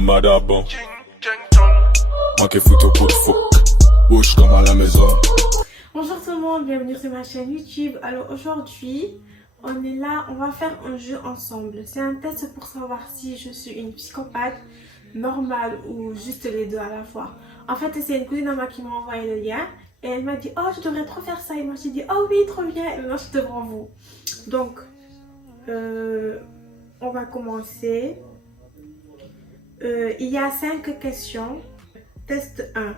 Madabon. Moi qui fous ton coup de fuck. Bouge comme à la maison. Bonjour tout le monde, bienvenue sur ma chaîne YouTube. Alors aujourd'hui, on est là, on va faire un jeu ensemble. C'est un test pour savoir si je suis une psychopathe normale ou juste les deux à la fois. En fait, c'est une cousine à moi qui m'a envoyé le lien et elle m'a dit « Oh, je devrais trop faire ça » et moi j'ai dit « Oh oui, trop bien » et maintenant je suis devant vous. Donc, on va commencer. Il y a 5 questions. Test 1.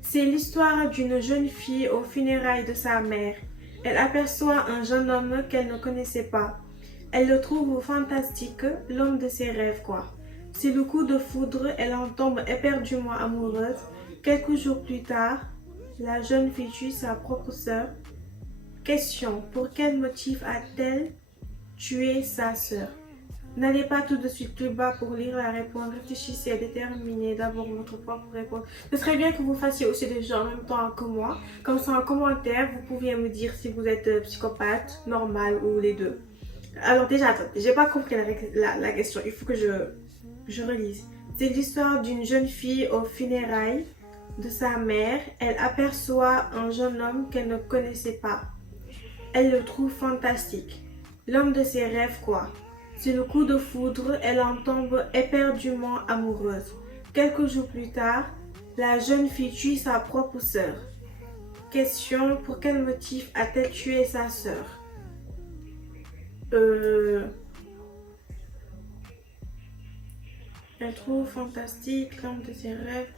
C'est l'histoire d'une jeune fille aux funérailles de sa mère. Elle aperçoit un jeune homme qu'elle ne connaissait pas. Elle le trouve fantastique, l'homme de ses rêves quoi. C'est le coup de foudre, elle en tombe éperdument amoureuse. Quelques jours plus tard, la jeune fille tue sa propre sœur. Question, pour quel motif a-t-elle tué sa sœur? N'allez pas tout de suite plus bas pour lire la réponse. Réfléchissez et déterminez d'abord votre propre réponse. Ce serait bien que vous fassiez aussi des jeux en même temps que moi. Comme ça, en commentaire, vous pouviez me dire si vous êtes psychopathe, normal ou les deux. Alors déjà, attendez, j'ai pas compris la question. Il faut que je relise. C'est l'histoire d'une jeune fille aux funérailles de sa mère. Elle aperçoit un jeune homme qu'elle ne connaissait pas. Elle le trouve fantastique. L'homme de ses rêves quoi. C'est le coup de foudre, elle en tombe éperdument amoureuse. Quelques jours plus tard, la jeune fille tue sa propre sœur. Question, pour quel motif a-t-elle tué sa sœur? Elle trouve fantastique l'homme de ses rêves.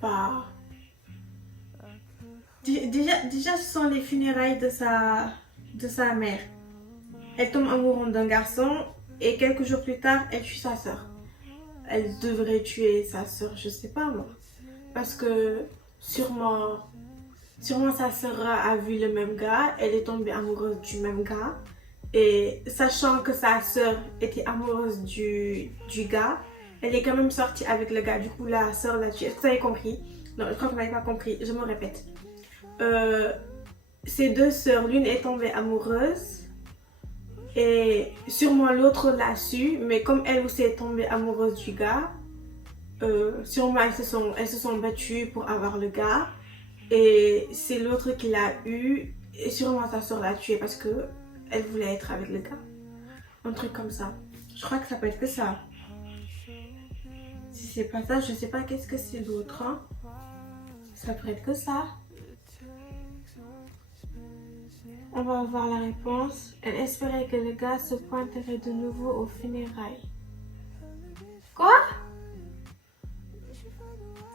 Bah. Déjà, ce sont les funérailles de sa mère. Elle tombe amoureuse d'un garçon et quelques jours plus tard, elle tue sa sœur. Elle devrait tuer sa sœur, je sais pas moi. Parce que sûrement sa sœur a vu le même gars, elle est tombée amoureuse du même gars. Et sachant que sa sœur était amoureuse du gars, elle est quand même sortie avec le gars. Du coup, la sœur l'a tué. Est-ce que vous avez compris? Non, je crois que vous n'avez pas compris. Je me répète. Ces deux sœurs, l'une est tombée amoureuse. Et sûrement l'autre l'a su, mais comme elle aussi est tombée amoureuse du gars, sûrement elles se sont battues pour avoir le gars. Et c'est l'autre qui l'a eu, et sûrement sa soeur l'a tué parce que elle voulait être avec le gars. Un truc comme ça. Je crois que ça peut être que ça. Si c'est pas ça, je sais pas qu'est-ce que c'est l'autre. Hein. Ça peut être que ça. On va voir la réponse. Elle espérait que le gars se pointerait de nouveau aux funérailles. Quoi?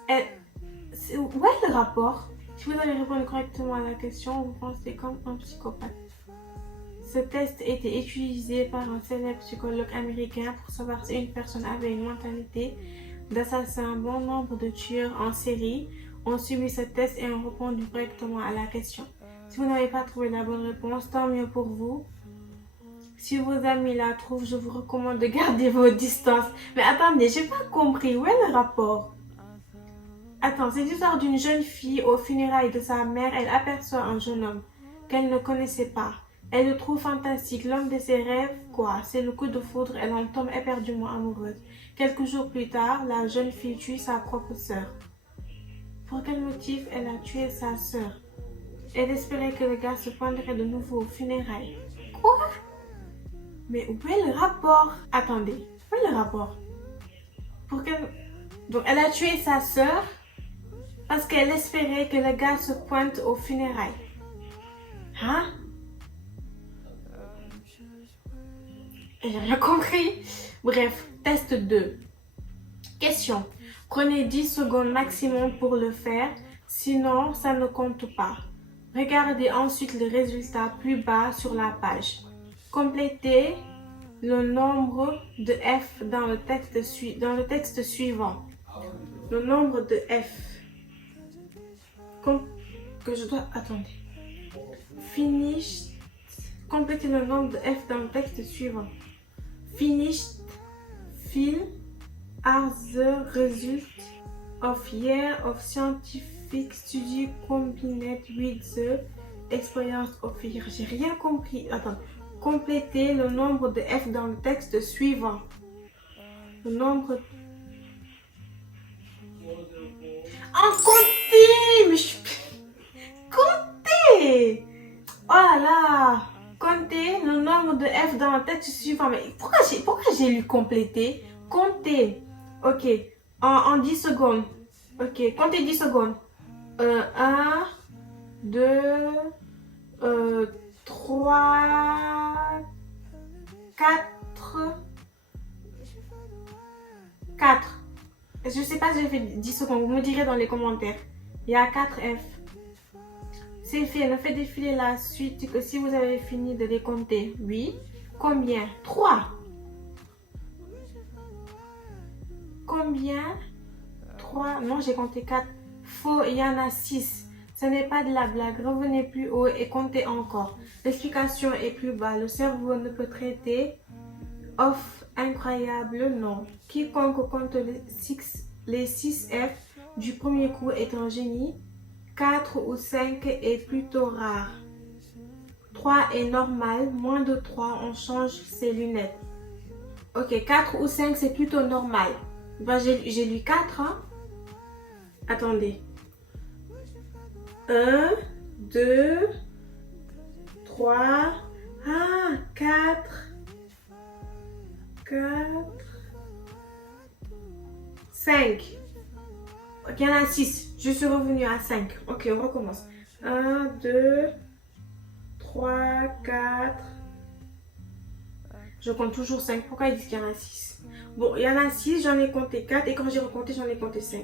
Où est le rapport? Si vous allez répondre correctement à la question, vous pensez comme un psychopathe. Ce test a été utilisé par un célèbre psychologue américain pour savoir si une personne avait une mentalité d'assassin. Bon nombre de tueurs en série ont suivi ce test et ont répondu correctement à la question. Si vous n'avez pas trouvé la bonne réponse, tant mieux pour vous. Si vos amis la trouvent, je vous recommande de garder vos distances. Mais attendez, j'ai pas compris. Où est le rapport? Attends, c'est l'histoire d'une jeune fille aux funérailles de sa mère. Elle aperçoit un jeune homme qu'elle ne connaissait pas. Elle le trouve fantastique, l'homme de ses rêves, quoi. C'est le coup de foudre, elle en tombe éperdument amoureuse. Quelques jours plus tard, la jeune fille tue sa propre sœur. Pour quel motif elle a tué sa sœur? Elle espérait que le gars se poindrait de nouveau aux funérailles. Quoi? Mais où est le rapport? Attendez, où est le rapport? Donc elle a tué sa sœur parce qu'elle espérait que le gars se pointe aux funérailles. Hein? J'ai rien compris. Bref, test 2. Question. Prenez 10 secondes maximum pour le faire, sinon ça ne compte pas. Regardez ensuite le résultat plus bas sur la page. Complétez le nombre de F dans le texte suivant. Le nombre de F que je dois... Attendez. Complétez le nombre de F dans le texte suivant. Finished fill are the result of year of scientific study combined with the experience of year. J'ai rien compris. Attends. Complétez le nombre de F dans le texte suivant. Le nombre... En compter! Mais je... Compter! Oh là là! Compter le nombre de F dans la tête suivant. Mais pourquoi j'ai lu compléter? Compter. Ok. En 10 secondes. Ok. Comptez 10 secondes. 1, 2, 3, 4. 4. Je ne sais pas si j'ai fait 10 secondes. Vous me direz dans les commentaires. Il y a 4 F. C'est fait. Ne faites défiler la suite que si vous avez fini de les compter. Oui. Combien? 3. Combien? 3. Non, j'ai compté 4. Faux, il y en a 6. Ce n'est pas de la blague. Revenez plus haut et comptez encore. L'explication est plus bas. Le cerveau ne peut traiter. Off, incroyable, non. Quiconque compte les 6 F du premier coup est un génie. 4 ou 5 est plutôt rare. 3 est normal. Moins de 3, on change ses lunettes. Ok, 4 ou 5, c'est plutôt normal. Ben, j'ai lu 4. Hein? Attendez. 1, 2, 3. Ah, 4. 5. Ok, il y en a 6. Je suis revenue à 5. Ok, on recommence. 1, 2, 3, 4. Je compte toujours 5. Pourquoi ils disent qu'il y en a 6? Bon, il y en a 6, j'en ai compté 4. Et quand j'ai recompté, j'en ai compté 5.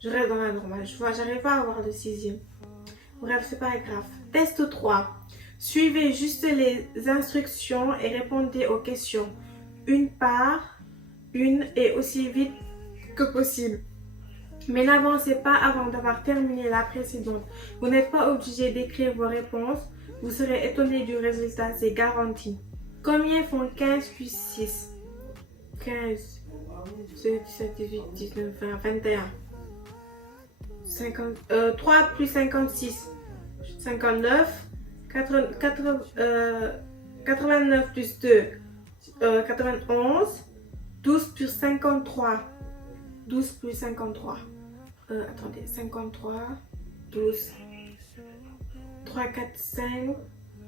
Je reste dans la normale. Je vois, j'arrive pas à avoir le 6e. Bref, c'est pas grave. Test 3. Suivez juste les instructions et répondez aux questions. Une par une et aussi vite que possible. Mais n'avancez pas avant d'avoir terminé la précédente. Vous n'êtes pas obligé d'écrire vos réponses. Vous serez étonné du résultat, c'est garanti. Combien font 15 plus 6? 15, 16, 17, 18, 19, 20, 21. 3 plus 56. 59. 89 plus 2. 91. 12 plus 53. 12 plus 53. Attendez, 53. 12. 3, 4, 5.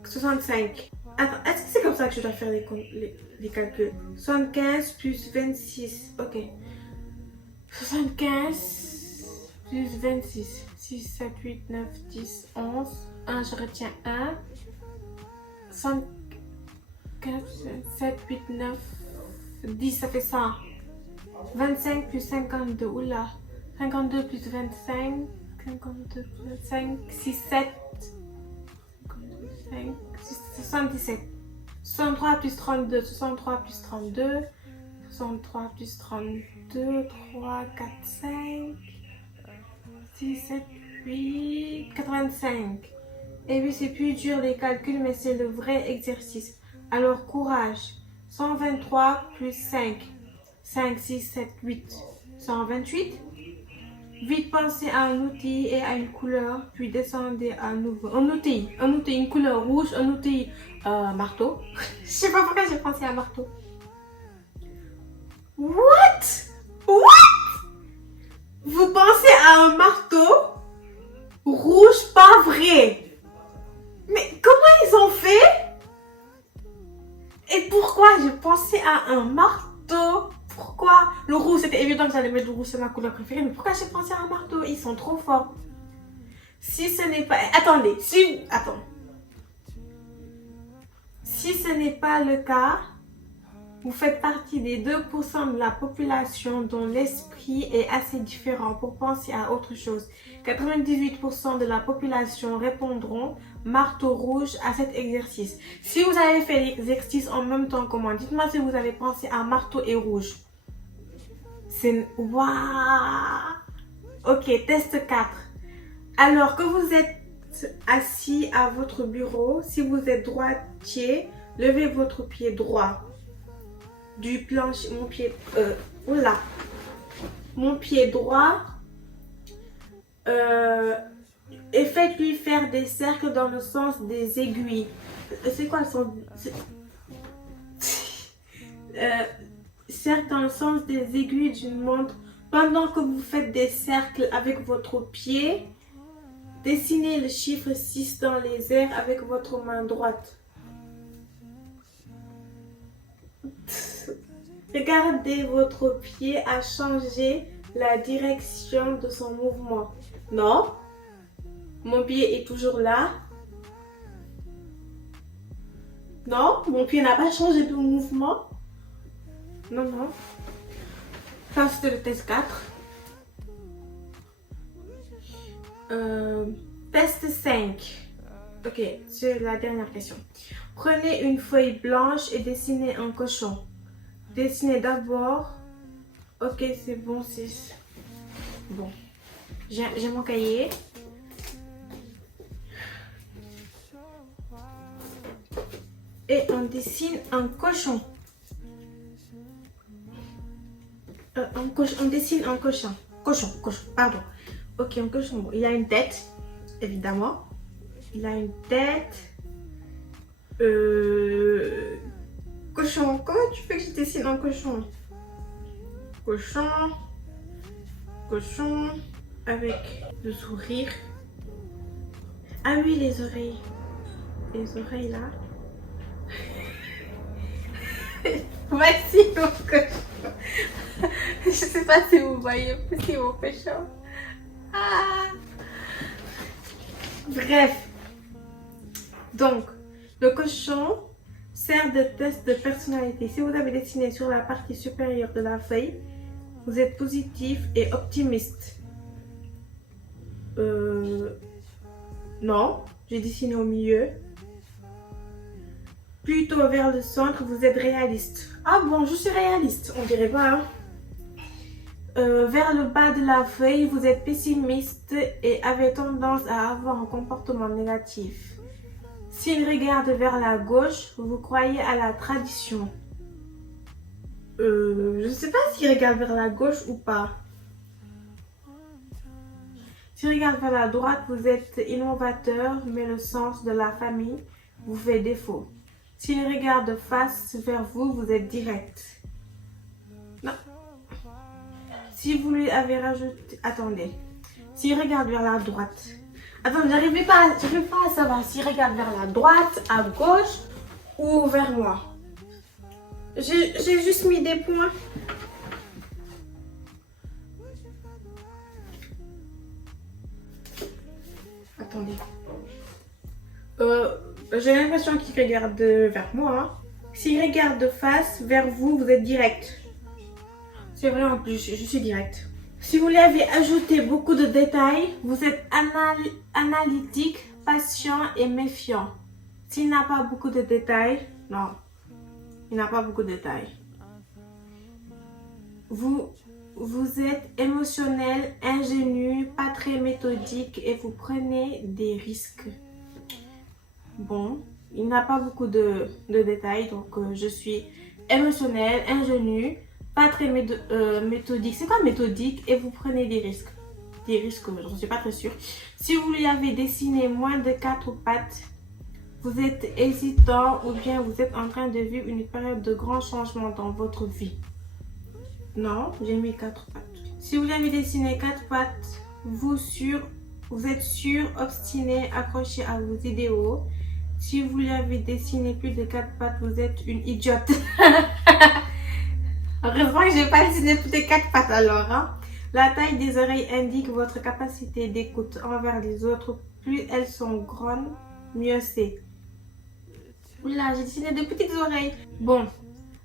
65. Attends, est-ce que c'est comme ça que je dois faire les calculs? 75 plus 26. Ok. 75 plus 26. 6, 7, 8, 9, 10, 11. 1, je retiens 1. 64, 7, 8, 9, 10, ça fait 100. 25 plus 52. Oula. 52 plus 25. 52 plus 25. 6, 7. 5, 77. 63 plus 32. 63 plus 32. 63 plus 32. 3, 4, 5. 6, 7, 8. 85. Et oui, c'est plus dur les calculs, mais c'est le vrai exercice. Alors, courage. 123 plus 5. 5, 6, 7, 8. 128. Vite pensez à un outil et à une couleur, puis descendez à nouveau. Un outil, une couleur rouge, un outil, marteau. Je sais pas pourquoi j'ai pensé à marteau. What? Vous pensez à un marteau rouge, pas vrai? Mais comment ils ont fait? Et pourquoi j'ai pensé à un marteau? Pourquoi? Le rouge, c'était évident que j'allais mettre le rouge, c'est ma couleur préférée. Mais pourquoi j'ai pensé à un marteau? Ils sont trop forts. Si ce n'est pas... Attendez, Attends. Si ce n'est pas le cas, vous faites partie des 2% de la population dont l'esprit est assez différent pour penser à autre chose. 98% de la population répondront marteau rouge à cet exercice. Si vous avez fait l'exercice en même temps que moi, dites-moi si vous avez pensé à marteau et rouge. C'est... Waouh! Ok, test 4. Alors que vous êtes assis à votre bureau, si vous êtes droitier, levez votre pied droit du plancher, mon pied droit, et faites-lui faire des cercles dans le sens des aiguilles. C'est quoi le sens? cercle dans le sens des aiguilles d'une montre. Pendant que vous faites des cercles avec votre pied, dessinez le chiffre 6 dans les airs avec votre main droite. Regardez votre pied à changer la direction de son mouvement. Non, mon pied est toujours là. Non, mon pied n'a pas changé de mouvement. Non, non. Ça, c'était le test 4. Test 5. Ok, c'est la dernière question. Prenez une feuille blanche et dessinez un cochon. Dessinez d'abord. Ok, c'est bon, c'est bon. J'ai mon cahier. Et on dessine un cochon. On dessine un cochon. Cochon, pardon. Ok, un cochon. Il a une tête, évidemment. Il a une tête. Cochon. Comment tu fais que je dessine un cochon? Cochon. Avec le sourire. Ah oui, les oreilles. Les oreilles là. Voici mon cochon. Je sais pas si vous voyez, c'est mon cochon. Ah. Bref. Donc, le cochon sert de test de personnalité. Si vous avez dessiné sur la partie supérieure de la feuille, vous êtes positif et optimiste. Non, j'ai dessiné au milieu. Plutôt vers le centre, vous êtes réaliste. Ah bon, je suis réaliste, on dirait pas. Hein? Vers le bas de la feuille, vous êtes pessimiste et avez tendance à avoir un comportement négatif. S'il regarde vers la gauche, vous croyez à la tradition. Je ne sais pas s'il regarde vers la gauche ou pas. S'il regarde vers la droite, vous êtes innovateur, mais le sens de la famille vous fait défaut. S'il regarde face vers vous, vous êtes direct. Non. Si vous lui avez rajouté... Attendez. S'il regarde vers la droite. Attendez, j'arrive pas à savoir s'il regarde vers la droite, à gauche ou vers moi. J'ai juste mis des points. Attendez. J'ai l'impression qu'il regarde vers moi. Hein. S'il regarde de face vers vous, vous êtes direct. C'est vrai en plus, je suis direct. Si vous lui avez ajouté beaucoup de détails, vous êtes analytique, patient et méfiant. S'il n'a pas beaucoup de détails, non, il n'a pas beaucoup de détails. Vous êtes émotionnel, ingénu, pas très méthodique et vous prenez des risques. Bon, il n'a pas beaucoup de détails, donc je suis émotionnel, ingénu, pas très méthodique. C'est quoi méthodique? Et vous prenez des risques. Des risques, je ne suis pas très sûre. Si vous lui avez dessiné moins de 4 pattes, vous êtes hésitant ou bien vous êtes en train de vivre une période de grands changements dans votre vie. Non, j'ai mis 4 pattes. Si vous lui avez dessiné 4 pattes, vous êtes sûr, obstiné, accroché à vos idéaux. Si vous lui avez dessiné plus de 4 pattes, vous êtes une idiote. Heureusement que je n'ai pas dessiné toutes les 4 pattes alors. Hein? La taille des oreilles indique votre capacité d'écoute envers les autres. Plus elles sont grandes, mieux c'est. Oula, j'ai dessiné de petites oreilles. Bon,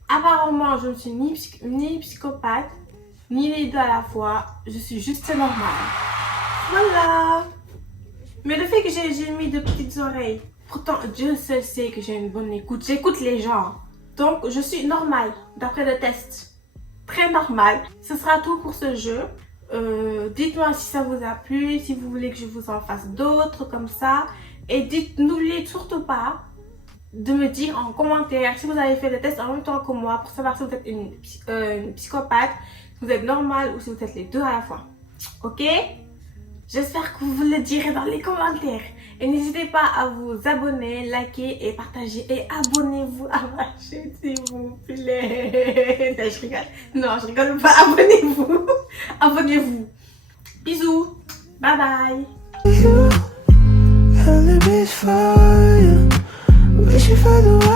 apparemment, je ne suis ni psychopathe, ni les deux à la fois. Je suis juste normale. Voilà. Mais le fait que j'ai mis de petites oreilles, pourtant, Dieu seul sait que j'ai une bonne écoute. J'écoute les gens. Donc, je suis normale, d'après le test. Très normale. Ce sera tout pour ce jeu. Dites-moi si ça vous a plu, si vous voulez que je vous en fasse d'autres comme ça. Et n'oubliez surtout pas de me dire en commentaire si vous avez fait le test en même temps que moi pour savoir si vous êtes une psychopathe, si vous êtes normale ou si vous êtes les deux à la fois. Ok? J'espère que vous le direz dans les commentaires. Et n'hésitez pas à vous abonner, liker et partager. Et abonnez-vous à ma chaîne, s'il vous plaît. Non, je rigole. Non, je rigole pas. Abonnez-vous. Abonnez-vous. Bisous. Bye bye. You, held it for you, wishing for the